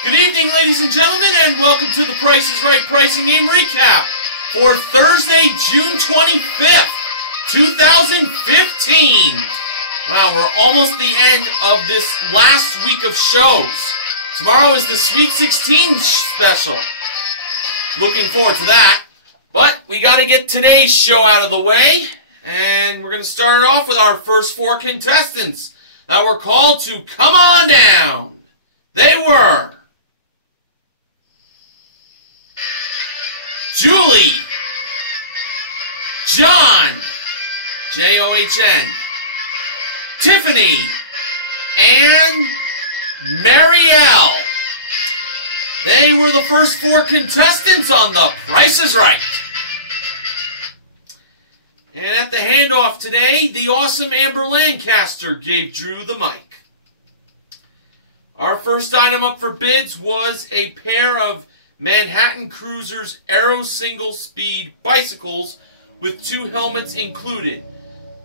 Good evening, ladies and gentlemen, and welcome to the Price is Right Pricing Game Recap for Thursday, June 25th, 2015. Wow, we're almost the end of this last week of shows. Tomorrow is the Sweet 16 special. Looking forward to that. But we got to get today's show out of the way, and we're going to start off with our first four contestants that were called to come on down. They were Julie, John, John, Tiffany, and Marielle. They were the first four contestants on The Price is Right. And at the handoff today, the awesome Amber Lancaster gave Drew the mic. Our first item up for bids was a pair of Manhattan Cruisers Aero Single Speed bicycles with two helmets included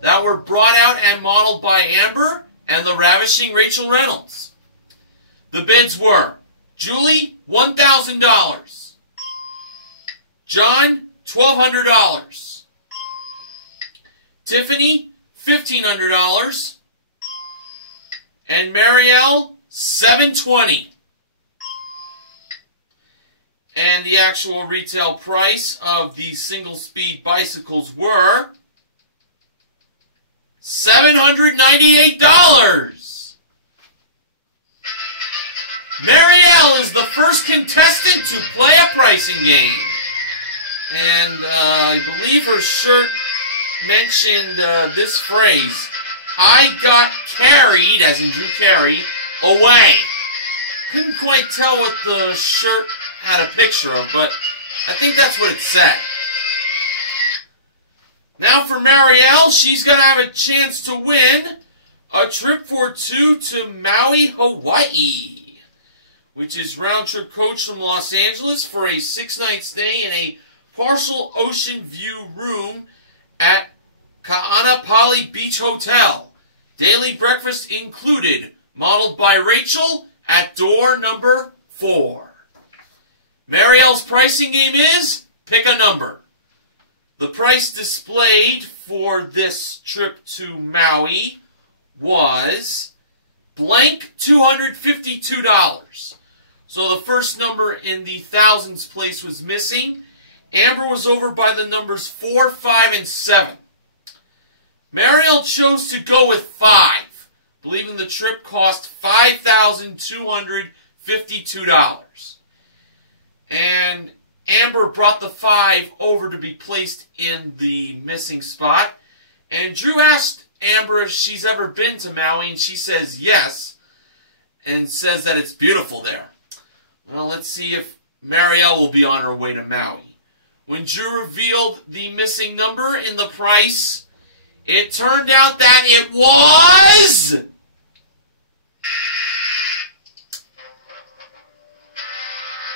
that were brought out and modeled by Amber and the ravishing Rachel Reynolds. The bids were Julie, $1,000. John, $1,200. Tiffany, $1,500. And Marielle, $720. And the actual retail price of these single-speed bicycles were $798. Marielle is the first contestant to play a pricing game. And I believe her shirt mentioned this phrase, "I got carried," as in Drew Carey, "away." Couldn't quite tell what the shirt had a picture of, but I think that's what it said. Now for Marielle, she's going to have a chance to win a trip for two to Maui, Hawaii, which is round-trip coach from Los Angeles for a 6-night stay in a partial ocean view room at Ka'anapali Beach Hotel. Daily breakfast included, modeled by Rachel at door number 4. Marielle's pricing game is, pick a number. The price displayed for this trip to Maui was blank $252. So the first number in the thousands place was missing. Amber was over by the numbers 4, 5, and 7. Marielle chose to go with 5, believing the trip cost $5,252. And Amber brought the 5 over to be placed in the missing spot. And Drew asked Amber if she's ever been to Maui, and she says yes, and says that it's beautiful there. Well, let's see if Marielle will be on her way to Maui. When Drew revealed the missing number in the price, it turned out that it was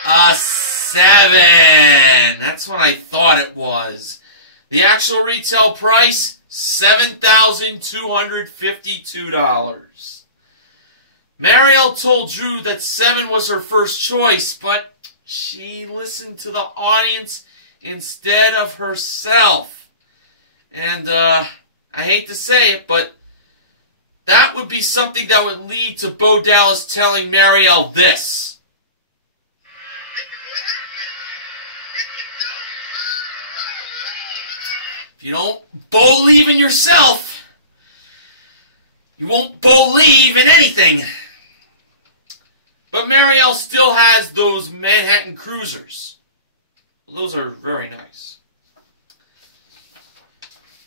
a 7. That's what I thought it was. The actual retail price, $7,252. Marielle told Drew that 7 was her first choice, but she listened to the audience instead of herself. And I hate to say it, but that would be something that would lead to Bo Dallas telling Marielle this. If you don't believe in yourself, you won't believe in anything. But Marielle still has those Manhattan Cruisers. Those are very nice.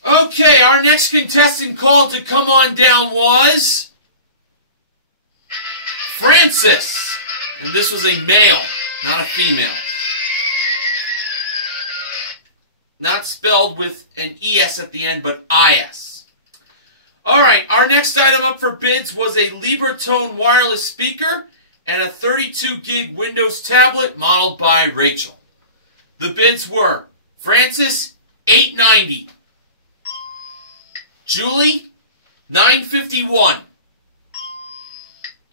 Okay, our next contestant called to come on down was Francis. And this was a male, not a female. Not spelled with an ES at the end, but IS. Alright, our next item up for bids was a Libertone wireless speaker and a 32 gig Windows tablet modeled by Rachel. The bids were Francis, $890. Julie, $951.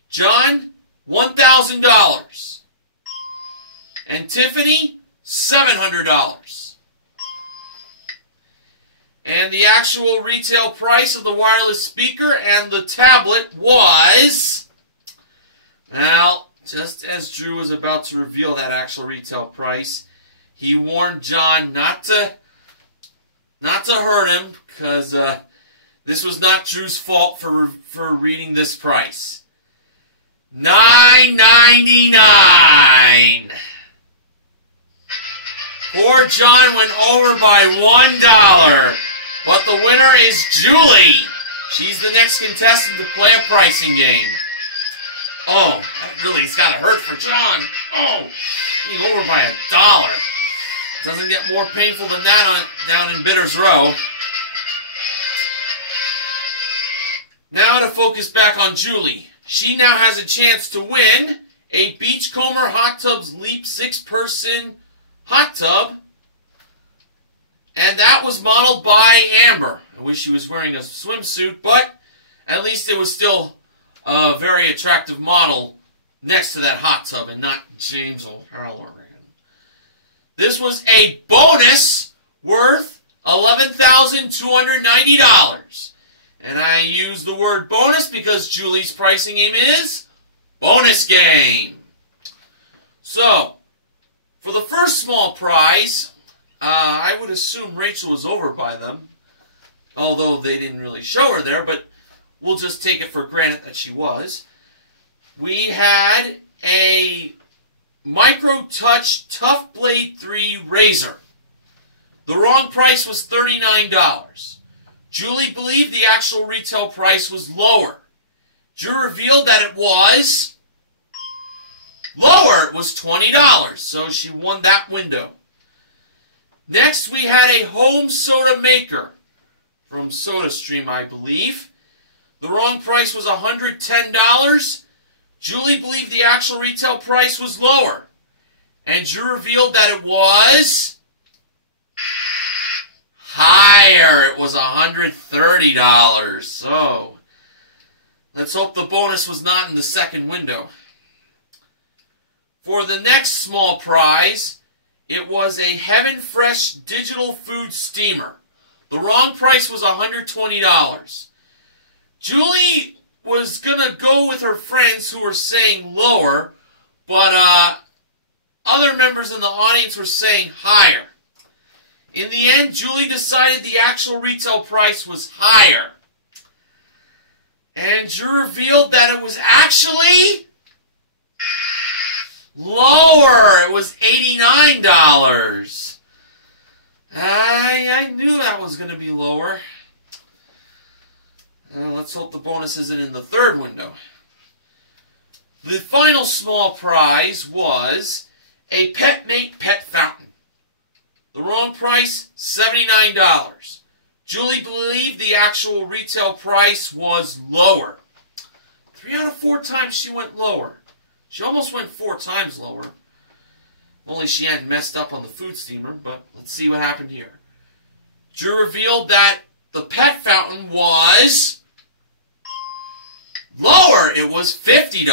John, $1,000. And Tiffany, $700. And the actual retail price of the wireless speaker and the tablet was, well, just as Drew was about to reveal that actual retail price, he warned John not to hurt him, because this was not Drew's fault for reading this price. $9.99. Poor John went over by $1, but the winner is Julie. She's the next contestant to play a pricing game. Oh, that really has got to hurt for John. Oh, being over by $1. Doesn't get more painful than that down in Bitter's Row. Now to focus back on Julie. She now has a chance to win a Beachcomber Hot Tubs Leap 6-person hot tub. And that was modeled by Amber. I wish she was wearing a swimsuit, but at least it was still a very attractive model next to that hot tub and not James O'Halloran. This was a bonus worth $11,290. And I use the word bonus because Julie's pricing game is bonus game. So, for the first small prize, I would assume Rachel was over by them. Although they didn't really show her there, but we'll just take it for granted that she was. We had a Micro Touch Tough Blade 3 razor. The wrong price was $39. Julie believed the actual retail price was lower. Drew revealed that it was lower. It was $20, so she won that window. Next, we had a home soda maker from SodaStream, I believe. The wrong price was $110. Julie believed the actual retail price was lower. And Drew revealed that it was higher. It was $130. So, let's hope the bonus was not in the second window. For the next small prize, it was a Heaven Fresh digital food steamer. The wrong price was $120. Julie was going to go with her friends who were saying lower, but other members in the audience were saying higher. In the end, Julie decided the actual retail price was higher. And Drew revealed that it was actually lower. It was $89. I knew that was going to be lower. Let's hope the bonus isn't in the third window. The final small prize was a PetMate pet fountain. The wrong price, $79. Julie believed the actual retail price was lower. 3 out of 4 times she went lower. She almost went 4 times lower. Only she hadn't messed up on the food steamer, but let's see what happened here. Drew revealed that the pet fountain was lower. It was $50.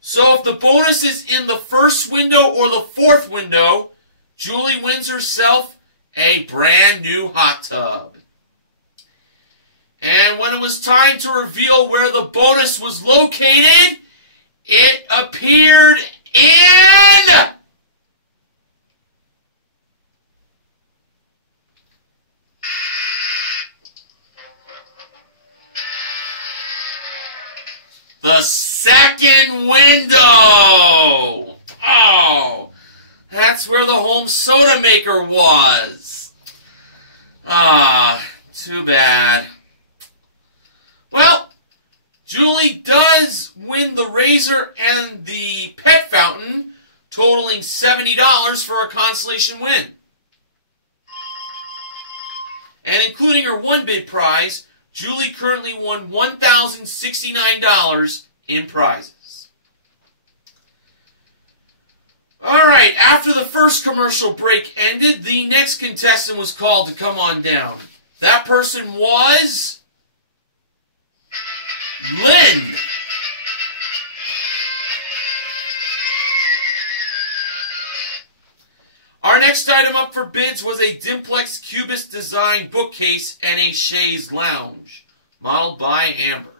So if the bonus is in the first window or the fourth window, Julie wins herself a brand new hot tub. And when it was time to reveal where the bonus was located, it appeared in the second window. Oh, that's where the home soda maker was. Too bad. Well, Julie does win the razor and the pet fountain, totaling $70 for a consolation win. And including her one bid prize, Julie currently won $1,069 in prizes. Alright, after the first commercial break ended, the next contestant was called to come on down. That person was Lynn. next item up for bids was a Dimplex Cubist design bookcase and a chaise lounge, modeled by Amber.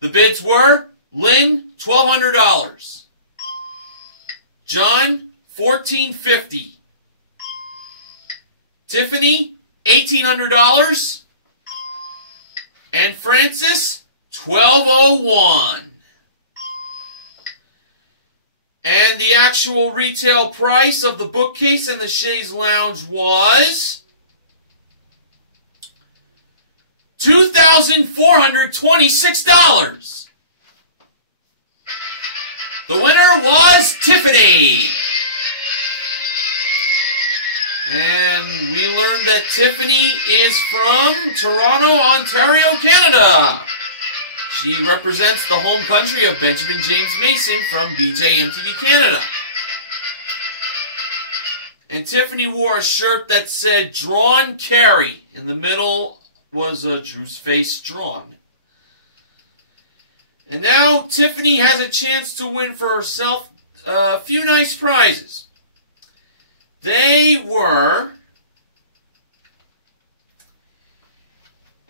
The bids were Lynn, $1,200. John, $1,450. Tiffany, $1,800. And Francis, $1,201. And the actual retail price of the bookcase and the chaise lounge was $2,426. The winner was Tiffany. And we learned that Tiffany is from Toronto, Ontario, Canada. She represents the home country of Benjamin James Mason from BJMTV Canada. And Tiffany wore a shirt that said Drawn Carry. In the middle was a Drew's face drawn. And now Tiffany has a chance to win for herself a few nice prizes. They were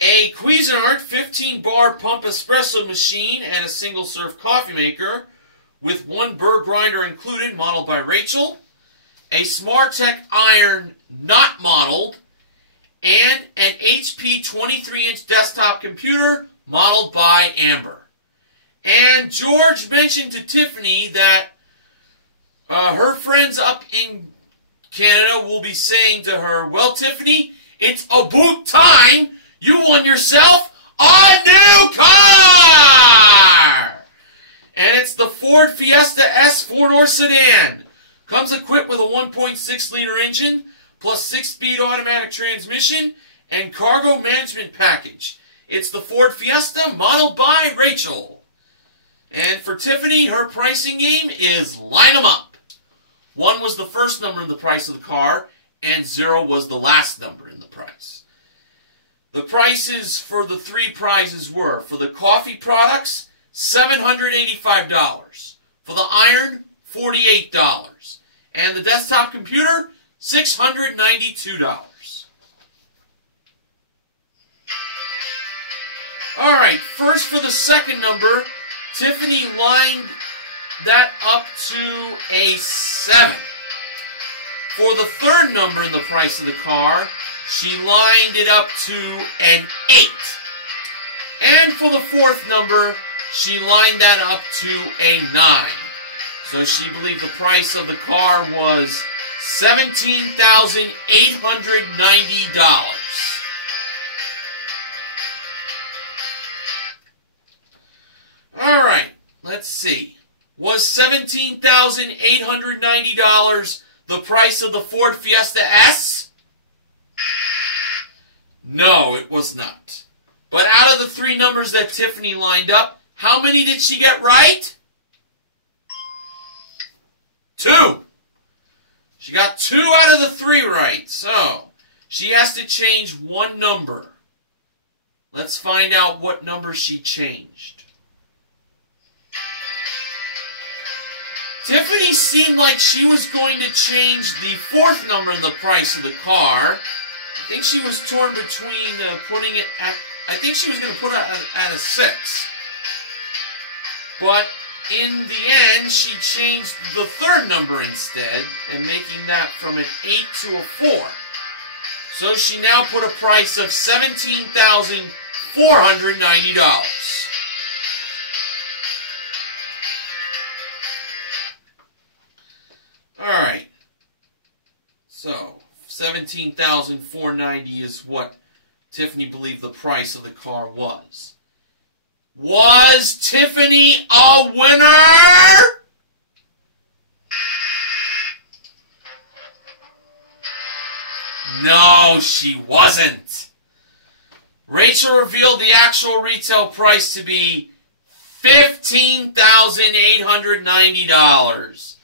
a Cuisinart 15-bar pump espresso machine and a single-serve coffee maker with one burr grinder included, modeled by Rachel, a Smartech iron not modeled, and an HP 23-inch desktop computer modeled by Amber. And George mentioned to Tiffany that her friends up in Canada will be saying to her, well, Tiffany, it's about time you won yourself a new car! And it's the Ford Fiesta S four-door sedan. Comes equipped with a 1.6-liter engine, plus 6-speed automatic transmission, and cargo management package. It's the Ford Fiesta, modeled by Rachel. And for Tiffany, her pricing game is line 'em up. 1 was the first number in the price of the car, and 0 was the last number in the price. The prices for the 3 prizes were, for the coffee products, $785. For the iron, $48. And the desktop computer, $692. Alright, first for the second number, Tiffany lined that up to a 7. For the third number in the price of the car, she lined it up to an 8. And for the fourth number, she lined that up to a 9. So she believed the price of the car was $17,890. Alright, let's see. Was $17,890 the price of the Ford Fiesta S? No, it was not. But out of the 3 numbers that Tiffany lined up, how many did she get right? 2. She got 2 out of the 3 right. So, she has to change 1 number. Let's find out what number she changed. Tiffany seemed like she was going to change the 4th number in the price of the car. I think she was torn between putting it at... I think she was going to put it at a 6. But in the end, she changed the 3rd number instead, and making that from an 8 to a 4. So she now put a price of $17,490. Alright, so $17,490 is what Tiffany believed the price of the car was. Was Tiffany a winner? No, she wasn't. Rachel revealed the actual retail price to be $15,890.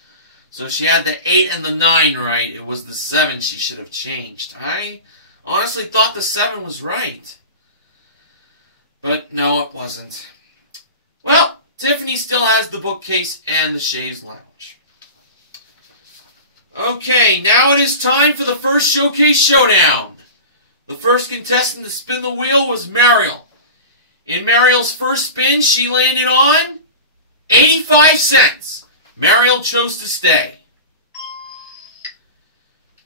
So she had the 8 and the 9 right. It was the 7 she should have changed. I honestly thought the 7 was right. But no, it wasn't. Well, Tiffany still has the bookcase and the chaise lounge. Okay, now it is time for the first Showcase Showdown. The first contestant to spin the wheel was Mariel. In Mariel's first spin, she landed on 85 cents. Mariel chose to stay.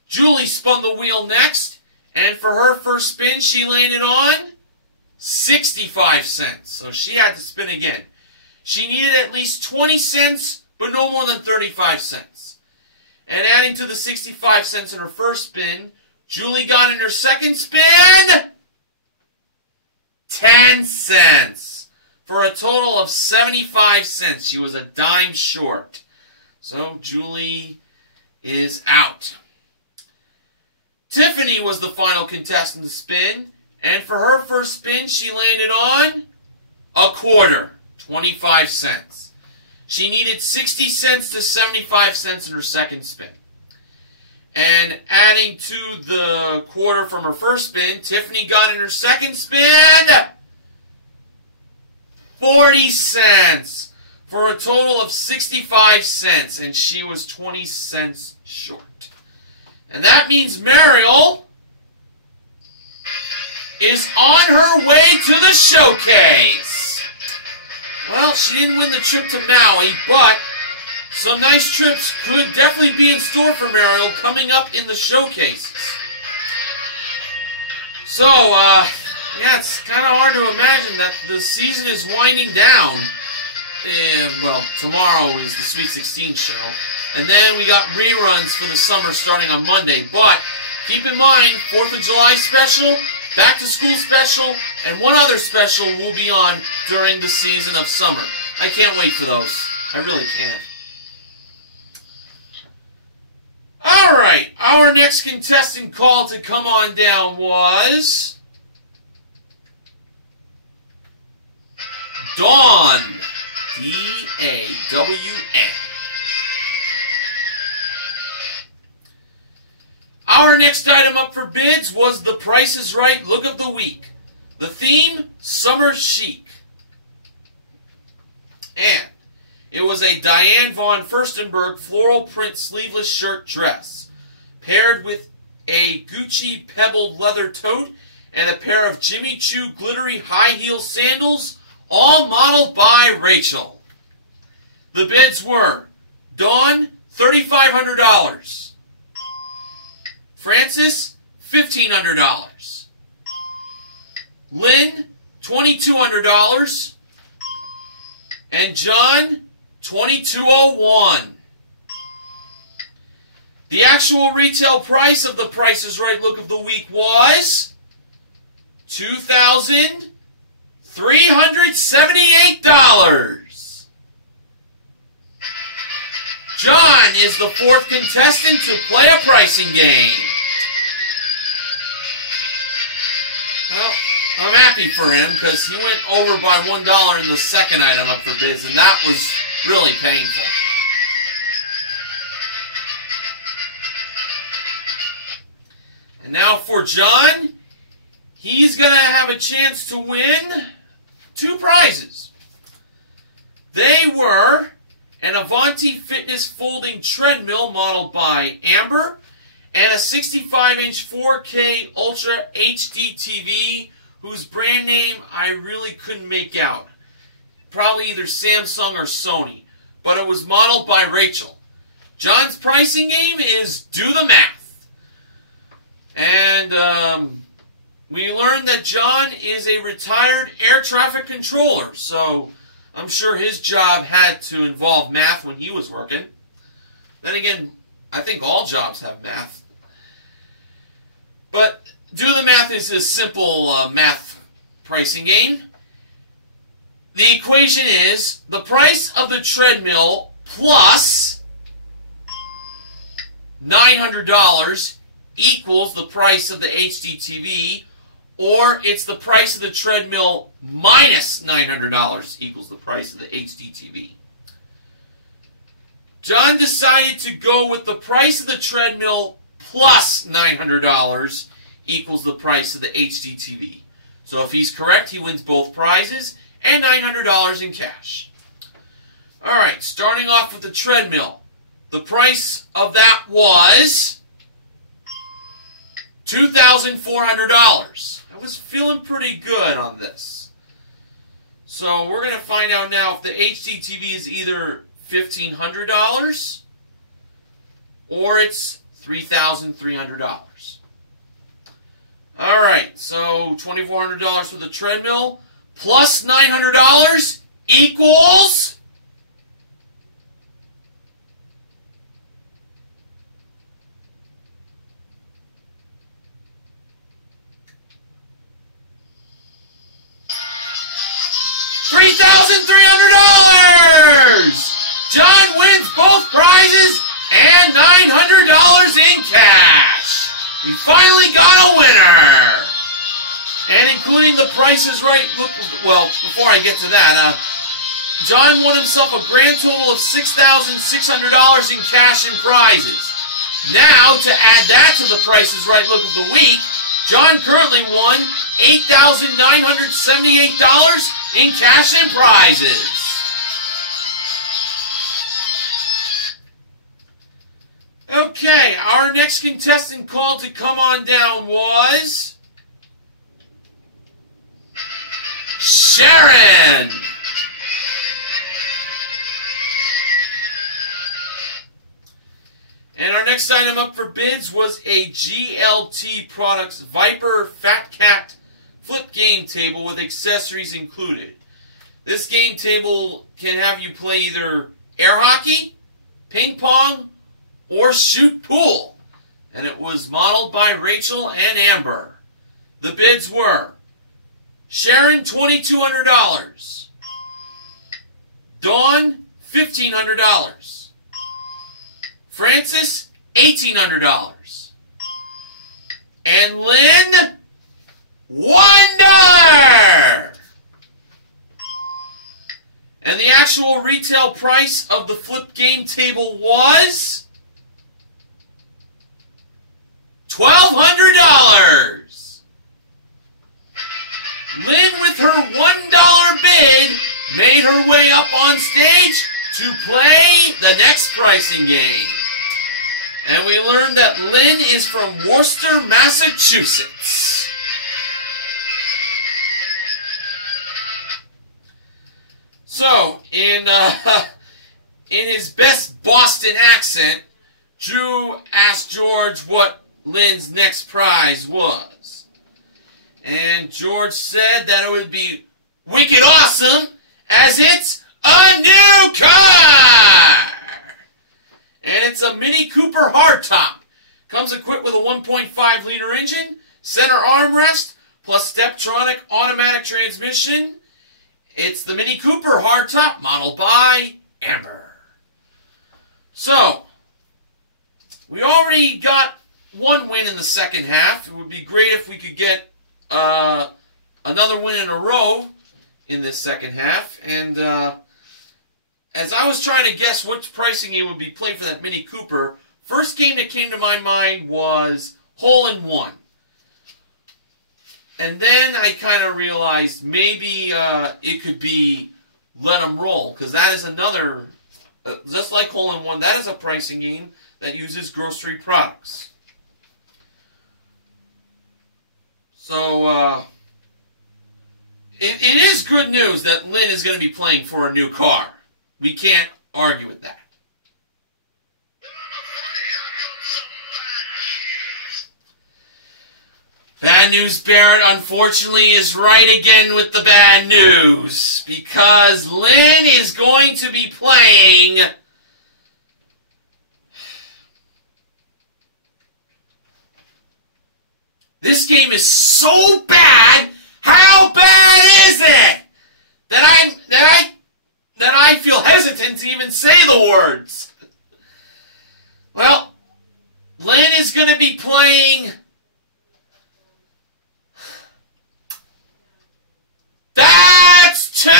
Julie spun the wheel next, and for her first spin, she landed on 65 cents. So she had to spin again. She needed at least 20 cents, but no more than 35 cents. And adding to the 65 cents in her first spin, Julie got in her second spin 10 cents for a total of 75 cents. She was a dime short. So Julie is out. Tiffany was the final contestant to spin, and for her first spin, she landed on a quarter, 25 cents. She needed 60 cents to 75 cents in her second spin. And adding to the quarter from her first spin, Tiffany got in her second spin 40 cents for a total of 65 cents, and she was 20 cents short. And that means Mariel is on her way to the showcase. Well, she didn't win the trip to Maui, but some nice trips could definitely be in store for Mariel coming up in the showcases. So, yeah, it's kind of hard to imagine that the season is winding down. Well, tomorrow is the Sweet 16 show. And then we got reruns for the summer starting on Monday. But keep in mind, 4th of July special, Back to School special, and one other special will be on during the season of summer. I can't wait for those. I really can't. Alright, our next contestant called to come on down was Dawn. D-A-W-N. Our next item up for bids was The Price is Right Look of the Week. The theme, Summer Chic. And it was a Diane von Furstenberg floral print sleeveless shirt dress, paired with a Gucci pebbled leather tote and a pair of Jimmy Choo glittery high heel sandals, all modeled by Rachel. The bids were Dawn, $3,500. Francis, $1,500. Lynn, $2,200. And John, $2,201. The actual retail price of The Price is Right Look of the Week was $2,378. John is the fourth contestant to play a pricing game. Well, I'm happy for him because he went over by $1 in the second item up for bids, and that was really painful. And now for John, he's going to have a chance to win two prizes. They were an Avanti Fitness folding treadmill modeled by Amber, and a 65-inch 4K Ultra HD TV whose brand name I really couldn't make out. Probably either Samsung or Sony, but it was modeled by Rachel. John's pricing game is do the math. And we learned that John is a retired air traffic controller, so I'm sure his job had to involve math when he was working. Then again, I think all jobs have math. But do the math is a simple math pricing game. The equation is the price of the treadmill plus $900 equals the price of the HD TV, or it's the price of the treadmill minus $900 equals the price of the HD TV. John decided to go with the price of the treadmill plus $900 equals the price of the HD TV. So if he's correct, he wins both prizes and $900 in cash. Alright, starting off with the treadmill. The price of that was $2,400. I was feeling pretty good on this. So we're going to find out now if the HD TV is either $1,500 or it's $3,300. Alright, so $2,400 for the treadmill plus $900 equals $3,300! John wins both prizes and $900 in cash. We finally got a winner. And including the Price is Right, look, well, before I get to that, John won himself a grand total of $6,600 in cash and prizes. Now, to add that to the Price is Right look of the week, John currently won $8,978 in cash and prizes. Okay, our next contestant called to come on down was Sharon. And our next item up for bids was a GLT Products Viper Fat Cat flip game table with accessories included. This game table can have you play either air hockey, ping pong, or shoot pool. And it was modeled by Rachel and Amber. The bids were Sharon, $2,200. Dawn, $1,500. Francis, $1,800. And Lynn, $1. And the actual retail price of the flip game table was $1,200. Lynn, with her $1 bid, made her way up on stage to play the next pricing game. And we learned that Lynn is from Worcester, Massachusetts. So, in his best Boston accent, Drew asked George what Lynn's next prize was. And George said that it would be wicked awesome, as it's a new car! And it's a Mini Cooper hardtop. Comes equipped with a 1.5-liter engine, center armrest, plus Steptronic automatic transmission. It's the Mini Cooper hardtop, modeled by Amber. So, we already got one win in the second half. It would be great if we could get another win in a row in this second half. And as I was trying to guess which pricing game would be played for that Mini Cooper, first game that came to my mind was Hole in One. And then I kind of realized maybe it could be Let 'em Roll, because that is another, just like Hole in One, that is a pricing game that uses grocery products. So, it is good news that Lynn is going to be playing for a new car. We can't argue with that. Bad News Barrett, unfortunately, is right again with the bad news, because Lynn is going to be playing this game is so bad. How bad is it that I feel hesitant to even say the words? Well, Lynn is going to be playing That's Too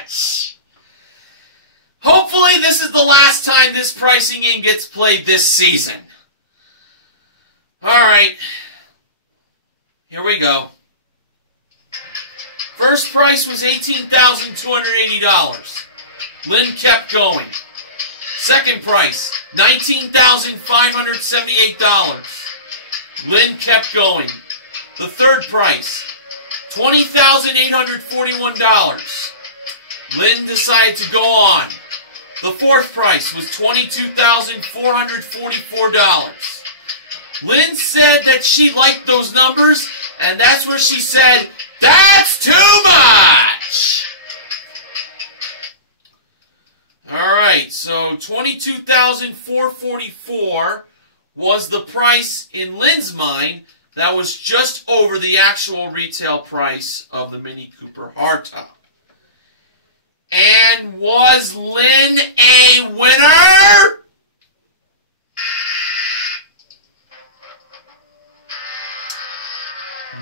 Much! Hopefully this is the last time this pricing game gets played this season. Alright. Here we go. First price was $18,280. Lynn kept going. Second price, $19,578. Lynn kept going. The third price, $20,841. Lynn decided to go on. The fourth price was $22,444. Lynn said that she liked those numbers, and that's where she said, "That's too much!" Alright, so $22,444 was the price in Lynn's mind. That was just over the actual retail price of the Mini Cooper hardtop. And was Lynn a winner?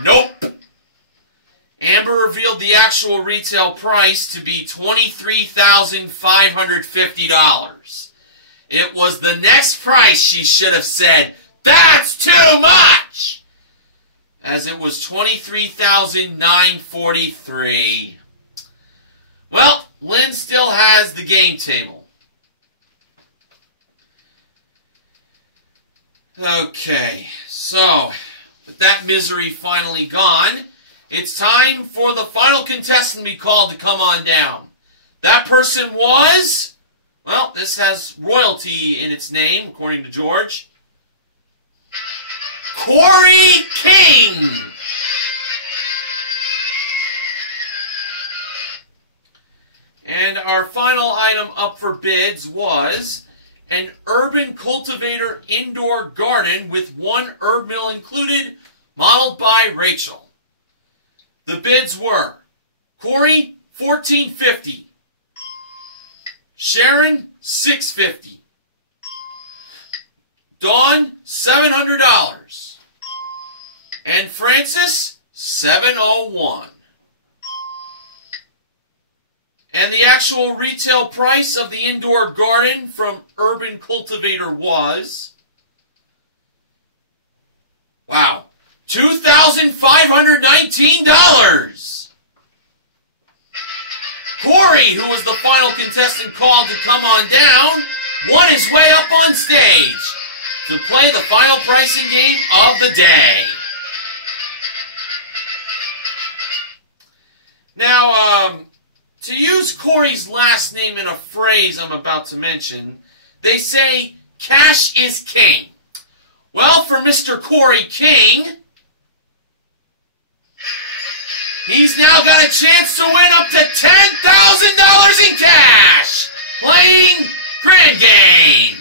Nope. Amber revealed the actual retail price to be $23,550. It was the next price she should have said, "That's too much!" as it was $23,943. Well, Lynn still has the game table. Okay, so with that misery finally gone, it's time for the final contestant we called to come on down. That person was, well, this has royalty in its name, according to George, Corey King. And our final item up for bids was an Urban Cultivator indoor garden with one herb mill included, modeled by Rachel. The bids were Corey, $1,450. Sharon, $650. Dawn, $700. And Francis, $701. And the actual retail price of the indoor garden from Urban Cultivator was, wow, $2,519. Corey, who was the final contestant called to come on down, won his way up on stage to play the final pricing game of the day. Now, to use Corey's last name in a phrase I'm about to mention, they say, cash is king. Well, for Mr. Corey King, he's now got a chance to win up to $10,000 in cash, playing Grand Game.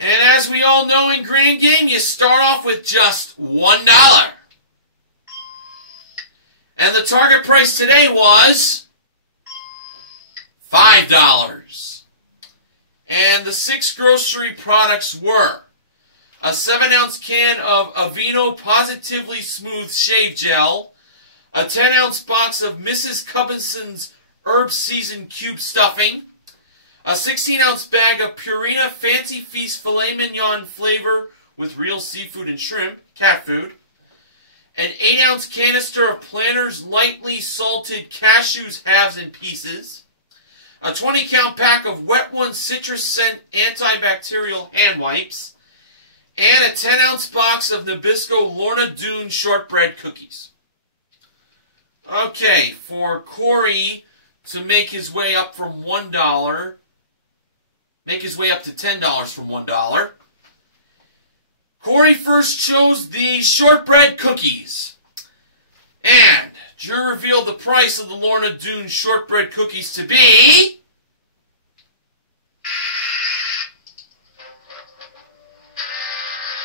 And as we all know in Grand Game, you start off with just $1. And the target price today was $5. And the 6 grocery products were a 7-ounce can of Aveeno Positively Smooth Shave Gel, a 10-ounce box of Mrs. Cubinson's Herb Seasoned Cube Stuffing, a 16-ounce bag of Purina Fancy Feast Filet Mignon flavor with real seafood and shrimp, cat food, an 8-ounce canister of Planters Lightly Salted Cashews Halves and Pieces, a 20-count pack of Wet One Citrus Scent Antibacterial Hand Wipes, and a 10-ounce box of Nabisco Lorna Doone Shortbread Cookies. Okay, for Corey to make his way up from $1, make his way up to $10 from $1, Corey first chose the shortbread cookies. And Drew revealed the price of the Lorna Doone shortbread cookies to be...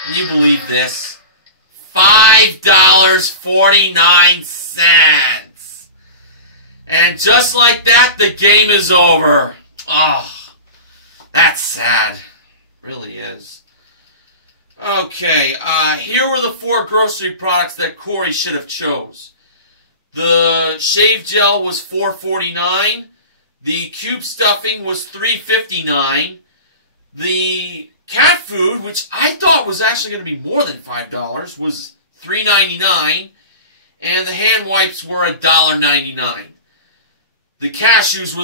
Can you believe this? $5.49. And just like that, the game is over. Oh, that's sad. It really is. Okay, here were the 4 grocery products that Corey should have chose. The shave gel was $4.49. The cube stuffing was $3.59. The cat food, which I thought was actually going to be more than $5, was $3.99. And the hand wipes were $1.99. The cashews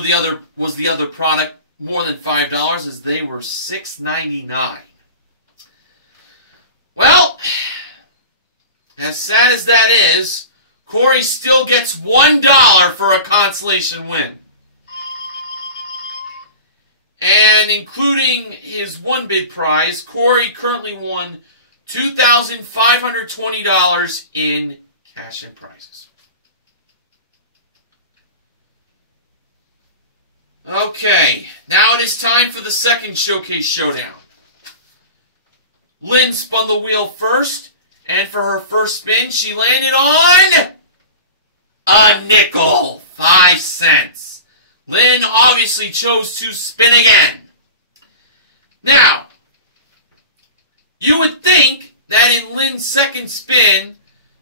was the other product, more than $5 as they were $6.99. Well, as sad as that is, Corey still gets $1 for a consolation win. And including his one bid prize, Corey currently won $2,520 in cash and prizes. Okay, now it is time for the second showcase showdown. Lynn spun the wheel first, and for her first spin, she landed on a nickel, 5 cents. Lynn obviously chose to spin again. Now, you would think that in Lynn's second spin,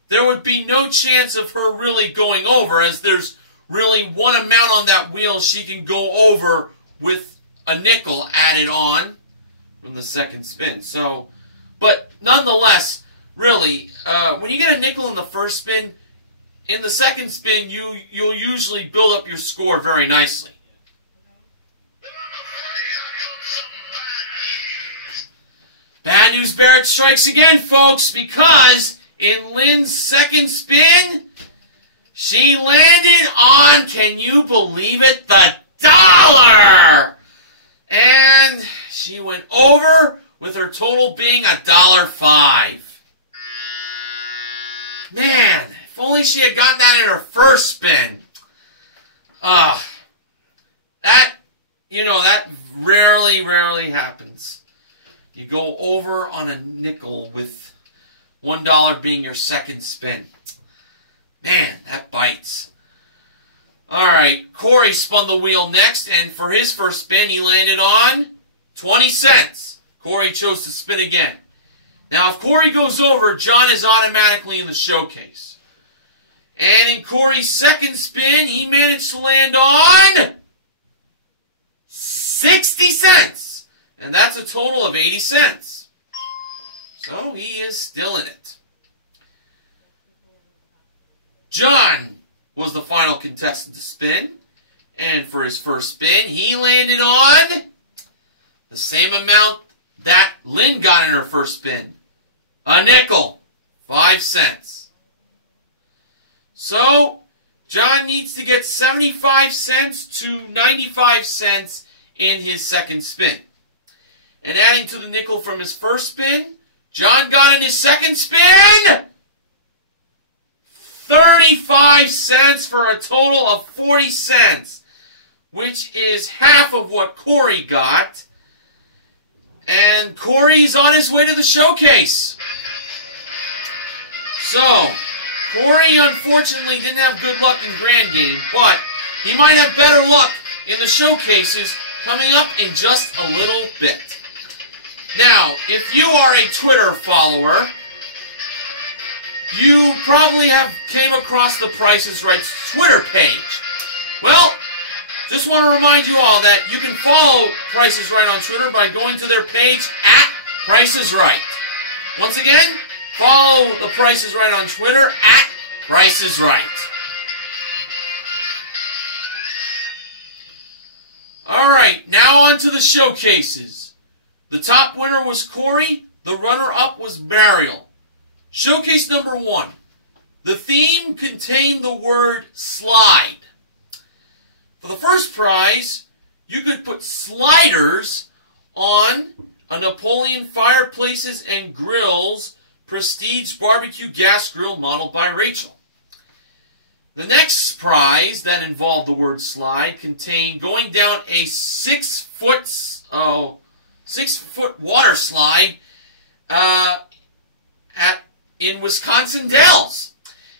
there would be no chance of her really going over, as there's really one amount on that wheel she can go over with a nickel added on from the second spin. So, but nonetheless, really, when you get a nickel in the first spin, in the second spin, you'll usually build up your score very nicely. Bad News Barrett strikes again, folks, because in Lynn's second spin, she landed on, can you believe it, the dollar! And she went over with her total being $1.05. Man, if only she had gotten that in her first spin. That rarely happens. You go over on a nickel with $1 being your second spin. Man, that bites. Alright, Corey spun the wheel next, and for his first spin, he landed on 20 cents. Corey chose to spin again. Now, if Corey goes over, John is automatically in the showcase. And in Corey's second spin, he managed to land on 60 cents. And that's a total of 80 cents. So he is still in it. John was the final contestant to spin. And for his first spin, he landed on the same amount that Lynn got in her first spin. A nickel. 5 cents. So, John needs to get 75 cents to 95 cents in his second spin. And adding to the nickel from his first spin, John got in his second spin 35 cents for a total of 40 cents, which is half of what Corey got. And Corey's on his way to the showcase. So, Corey unfortunately didn't have good luck in Grand Game, but he might have better luck in the showcases coming up in just a little bit. Now, if you are a Twitter follower, you probably have came across the Price is Right's Twitter page. Well, just want to remind you all that you can follow Price is Right on Twitter by going to their page at Price is Right. Once again, follow the Price is Right on Twitter at Price is Right. Alright, now on to the showcases. The top winner was Corey, the runner-up was Mariel. Showcase number 1. The theme contained the word slide. For the first prize, you could put sliders on a Napoleon Fireplaces and Grills Prestige Barbecue Gas Grill modeled by Rachel. The next prize that involved the word slide contained going down a 6-foot water slide in Wisconsin Dells.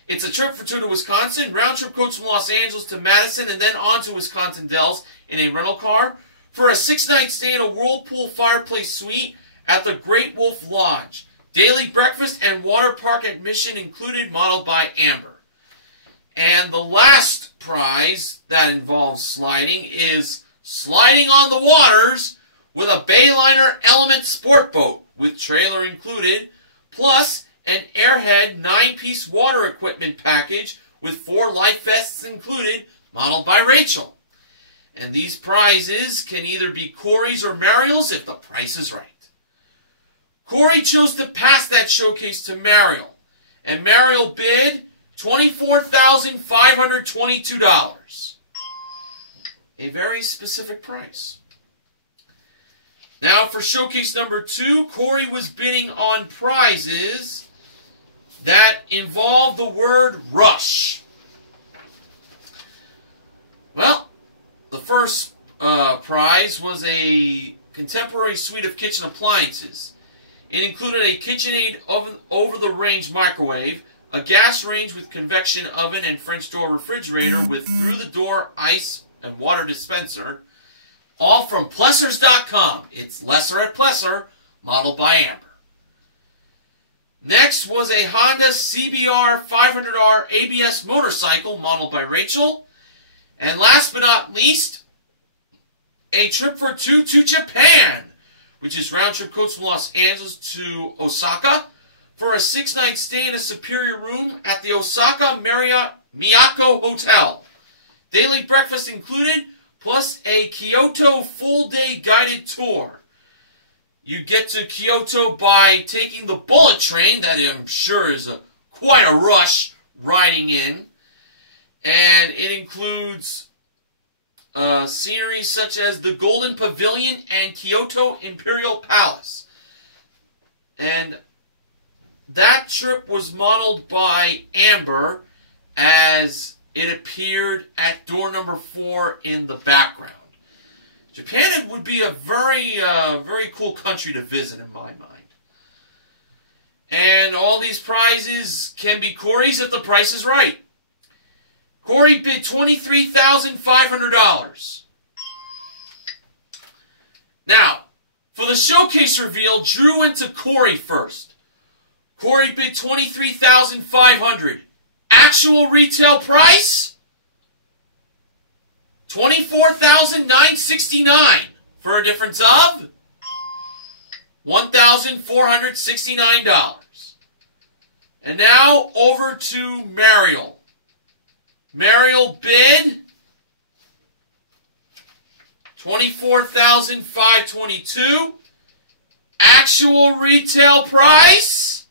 It's a trip for 2 to Wisconsin, round trip coach from Los Angeles to Madison, and then on to Wisconsin Dells in a rental car for a 6-night stay in a Whirlpool Fireplace Suite at the Great Wolf Lodge. Daily breakfast and water park admission included, modeled by Amber. And the last prize that involves sliding is sliding on the waters with a Bayliner Element sport boat with trailer included, plus an Airhead 9-piece water equipment package with 4 life vests included, modeled by Rachel. And these prizes can either be Corey's or Mariel's if the price is right. Corey chose to pass that showcase to Mariel, and Mariel bid $24,522. A very specific price. Now for showcase number 2, Corey was bidding on prizes that involve the word rush. Well, the first prize was a contemporary suite of kitchen appliances. It included a KitchenAid over-the-range microwave, a gas range with convection oven and French door refrigerator with through-the-door ice and water dispenser, all from Plessers.com. It's Lesser at Plesser, modeled by Amber. Next was a Honda CBR 500R ABS motorcycle, modeled by Rachel. And last but not least, a trip for 2 to Japan, which is round-trip coach from Los Angeles to Osaka for a 6-night stay in a superior room at the Osaka Marriott Miyako Hotel. Daily breakfast included, plus a Kyoto full-day guided tour. You get to Kyoto by taking the bullet train, that I'm sure is quite a rush riding in. And it includes scenery such as the Golden Pavilion and Kyoto Imperial Palace. And that trip was modeled by Amber as it appeared at door number 4 in the background. Japan would be a very cool country to visit in my mind. And all these prizes can be Corey's if the price is right. Corey bid $23,500. Now, for the showcase reveal, Drew went to Corey first. Corey bid $23,500. Actual retail price? $24,969 for a difference of $1,469. And now over to Mariel. Mariel bid $24,522. Actual retail price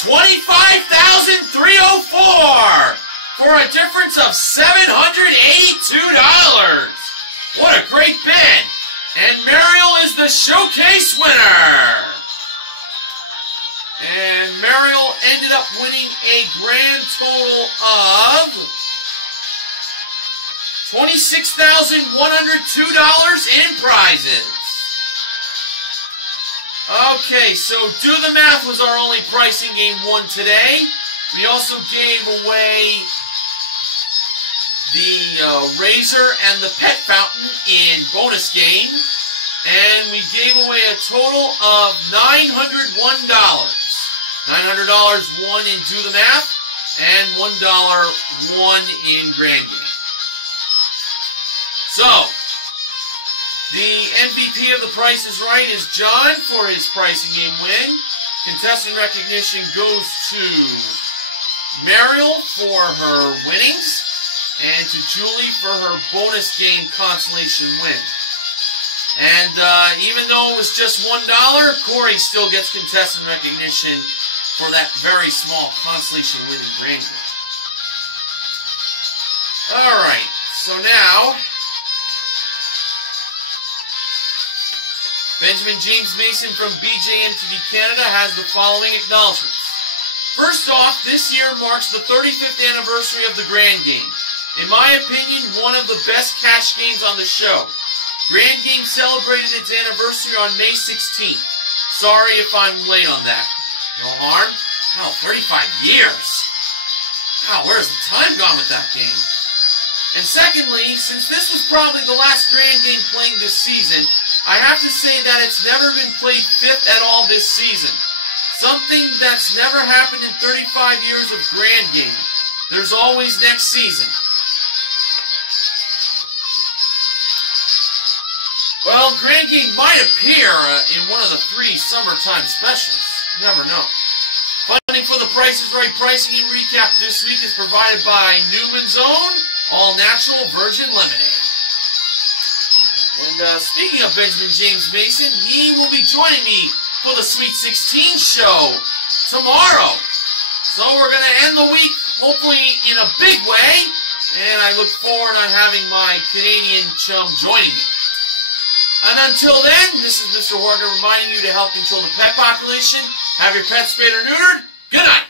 $25,304 for a difference of $782. What a great bid! And Mariel is the showcase winner. And Mariel ended up winning a grand total of $26,102 in prizes. Okay, so Do the Math was our only pricing game won today. We also gave away the razor and the pet fountain in bonus game. And we gave away a total of $901. $900 won in Do the Math, and $1 won in Grand Game. So, the MVP of The Price is Right is John for his pricing game win. Contestant recognition goes to Mariel for her winnings, and to Julie for her bonus game consolation win. And even though it was just $1, Corey still gets contestant recognition for that very small consolation win in Grand Game. Alright, so now Benjamin James Mason from BJMTV Canada has the following acknowledgements. First off, this year marks the 35th anniversary of the Grand Game. In my opinion, one of the best cash games on the show. Grand Game celebrated its anniversary on May 16th. Sorry if I'm late on that. No harm? Oh, 35 years. Wow, where's the time gone with that game? And secondly, since this was probably the last Grand Game playing this season, I have to say that it's never been played 5th at all this season. Something that's never happened in 35 years of Grand Game. There's always next season. Well, Grand Game might appear in one of the 3 summertime specials. You never know. Funny Funding for the Price is Right pricing and recap this week is provided by Newman's Own All Natural Virgin Lemonade. And speaking of Benjamin James Mason, he will be joining me for the Sweet 16 show tomorrow. So we're going to end the week hopefully in a big way, and I look forward to having my Canadian chum joining me. And until then, this is Mr. Horgan reminding you to help control the pet population. Have your pets spayed or neutered. Good night.